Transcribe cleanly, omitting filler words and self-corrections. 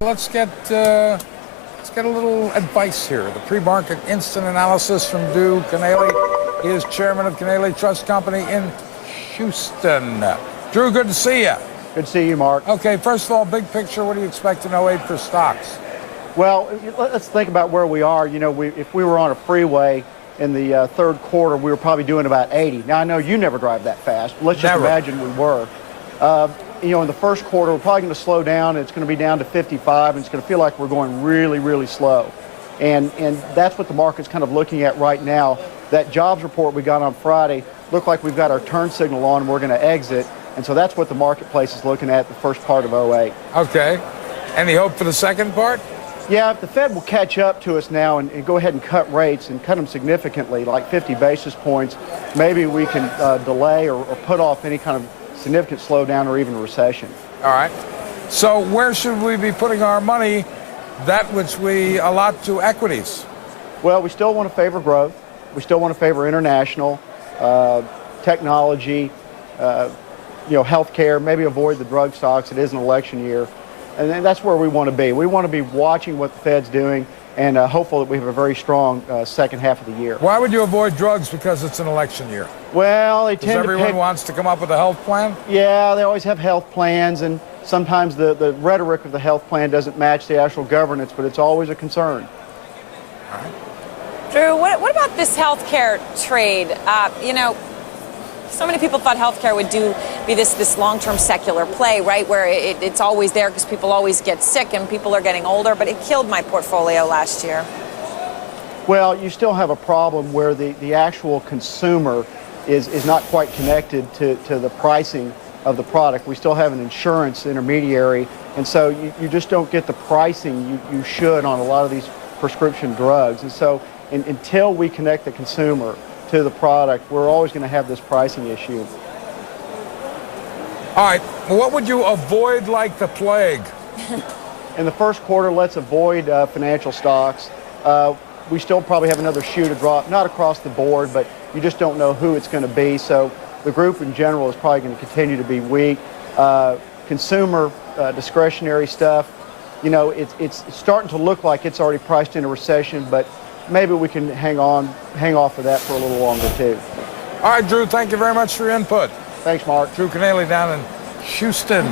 Let's get a little advice here. The pre-market instant analysis from Drew Kanaly. He is chairman of Kanaly Trust Company in Houston. Drew, good to see you. Good to see you, Mark. Okay, first of all, big picture, what do you expect in '08 for stocks? Well, let's think about where we are. You know, if we were on a freeway in the third quarter, we were probably doing about 80. Now, I know you never drive that fast, but let's just imagine we were. You know, in the first quarter, we're probably going to slow down. It's going to be down to 55, and it's going to feel like we're going really, really slow. And that's what the market's kind of looking at right now. That jobs report we got on Friday looked like we've got our turn signal on, and we're going to exit. And so that's what the marketplace is looking at the first part of '08. Okay. Any hope for the second part? Yeah, if the Fed will catch up to us now and go ahead and cut rates and cut them significantly, like 50 basis points, maybe we can delay or put off any kind of significant slowdown or even a recession. All right. So where should we be putting our money, that which we allot to equities? Well, we still want to favor growth. We still want to favor international, technology, healthcare, maybe avoid the drug stocks. It is an election year. And then that's where we want to be. We want to be watching what the Fed's doing and hopeful that we have a very strong second half of the year. Why would you avoid drugs because it's an election year? Well, they tend to everyone wants to come up with a health plan? Yeah, they always have health plans, and sometimes the rhetoric of the health plan doesn't match the actual governance, but it's always a concern. All right. Drew, what about this healthcare trade? So many people thought healthcare would be this long-term secular play, right, where it's always there because people always get sick and people are getting older, but it killed my portfolio last year. Well, you still have a problem where the actual consumer is not quite connected to the pricing of the product. We still have an insurance intermediary, and so you just don't get the pricing you should on a lot of these prescription drugs. And so until we connect the consumer to the product, we're always going to have this pricing issue. All right, what would you avoid like the plague? In the first quarter, let's avoid financial stocks. We still probably have another shoe to drop, not across the board, but you just don't know who it's going to be. So the group in general is probably going to continue to be weak. Consumer discretionary stuff, you know, it's starting to look like it's already priced in a recession, but maybe we can hang off of that for a little longer too. All right, Drew, thank you very much for your input. Thanks, Mark. Drew Kanaly down in Houston.